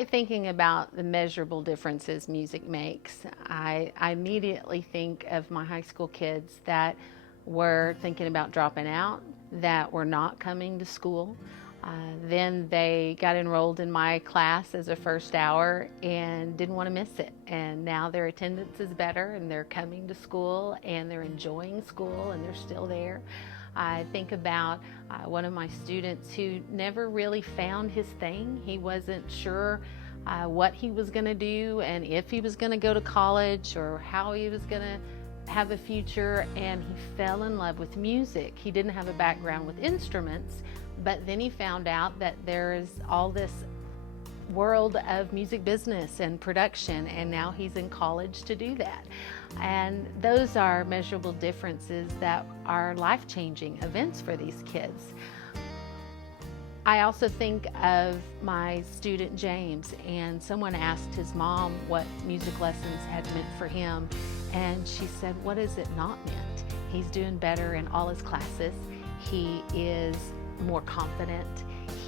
start thinking about the measurable differences music makes, I immediately think of my high school kids that were thinking about dropping out, that were not coming to school. Then they got enrolled in my class as a first hour and didn't want to miss it. And now their attendance is better and they're coming to school and they're enjoying school and they're still there. I think about one of my students who never really found his thing. He wasn't sure what he was going to do and if he was going to go to college or how he was going to have a future, and he fell in love with music. He didn't have a background with instruments, but then he found out that there's all this world of music business and production, and now he's in college to do that. And those are measurable differences that are life-changing events for these kids. I also think of my student James, and someone asked his mom what music lessons had meant for him, and she said, "What has it not meant? He's doing better in all his classes. He is more confident.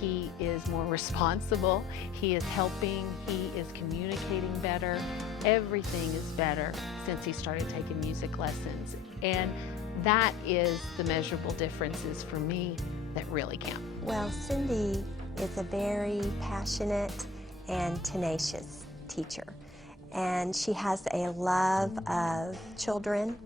He is more responsible. He is helping. He is communicating better. Everything is better since he started taking music lessons." And that is the measurable differences for me that really count. Well, Cindy is a very passionate and tenacious teacher. And she has a love of children,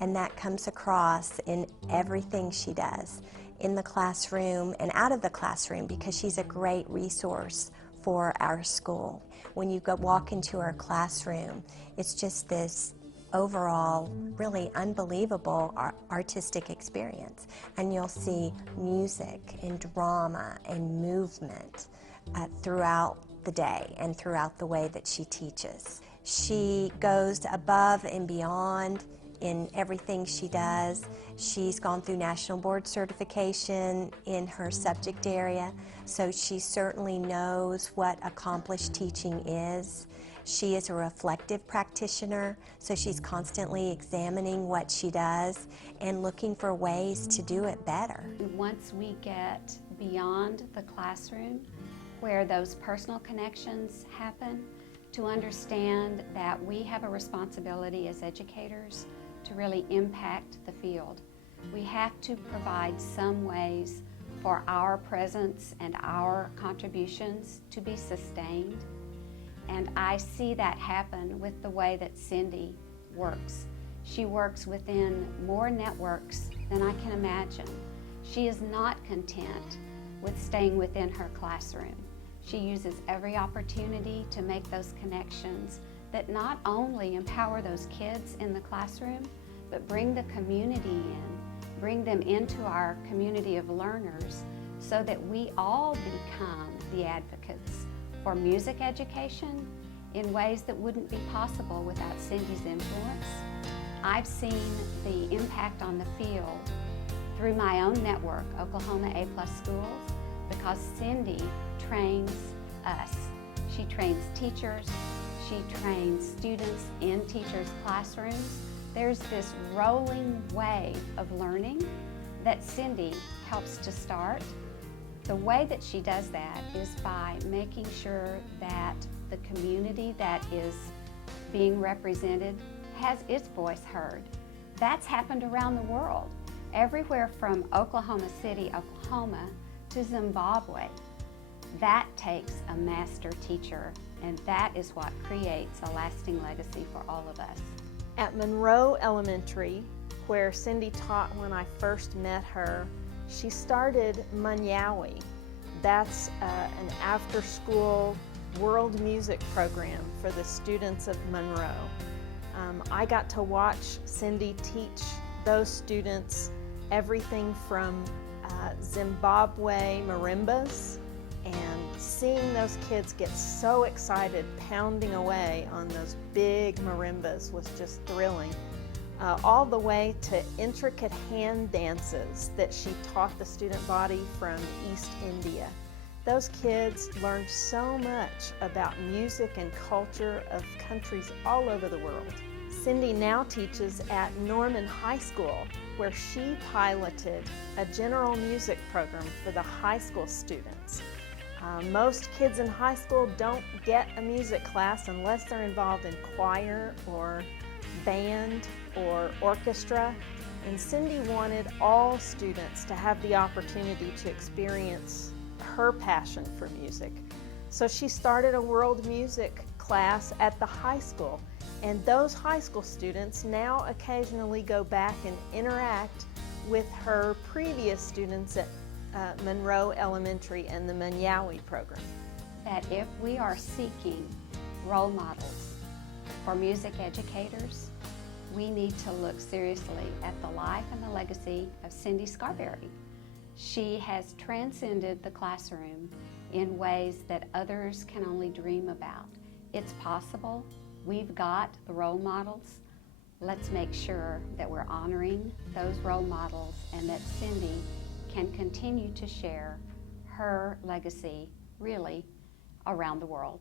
and that comes across in everything she does, in the classroom and out of the classroom, because she's a great resource for our school. When you walk into our classroom, it's just this overall really unbelievable artistic experience, and you'll see music and drama and movement throughout the day and throughout the way that she teaches. She goes above and beyond in everything she does. She's gone through national board certification in her subject area, so she certainly knows what accomplished teaching is. She is a reflective practitioner, so she's constantly examining what she does and looking for ways to do it better. Once we get beyond the classroom, where those personal connections happen, to understand that we have a responsibility as educators to really impact the field. We have to provide some ways for our presence and our contributions to be sustained. And I see that happen with the way that Cindy works. She works within more networks than I can imagine. She is not content with staying within her classroom. She uses every opportunity to make those connections that not only empower those kids in the classroom, but bring the community in, bring them into our community of learners, so that we all become the advocates for music education in ways that wouldn't be possible without Cindy's influence. I've seen the impact on the field through my own network, Oklahoma A+ Schools, because Cindy trains us. She trains teachers, she trains students in teachers' classrooms. There's this rolling wave of learning that Cindy helps to start. The way that she does that is by making sure that the community that is being represented has its voice heard. That's happened around the world, everywhere from Oklahoma City, Oklahoma, to Zimbabwe. That takes a master teacher, and that is what creates a lasting legacy for all of us. At Monroe Elementary, where Cindy taught when I first met her, she started Munyawi. That's an after-school world music program for the students of Monroe. I got to watch Cindy teach those students everything from Zimbabwe marimbas, and seeing those kids get so excited pounding away on those big marimbas was just thrilling. All the way to intricate hand dances that she taught the student body from East India. Those kids learned so much about music and culture of countries all over the world. Cindy now teaches at Norman High School, where she piloted a general music program for the high school students. Most kids in high school don't get a music class unless they're involved in choir or band or orchestra. And Cindy wanted all students to have the opportunity to experience her passion for music. So she started a world music class at the high school. And those high school students now occasionally go back and interact with her previous students at Monroe Elementary and the Manyawi program. That if we are seeking role models for music educators, we need to look seriously at the life and the legacy of Cindy Scarberry. She has transcended the classroom in ways that others can only dream about. It's possible. We've got the role models. Let's make sure that we're honoring those role models and that Cindy can continue to share her legacy really around the world.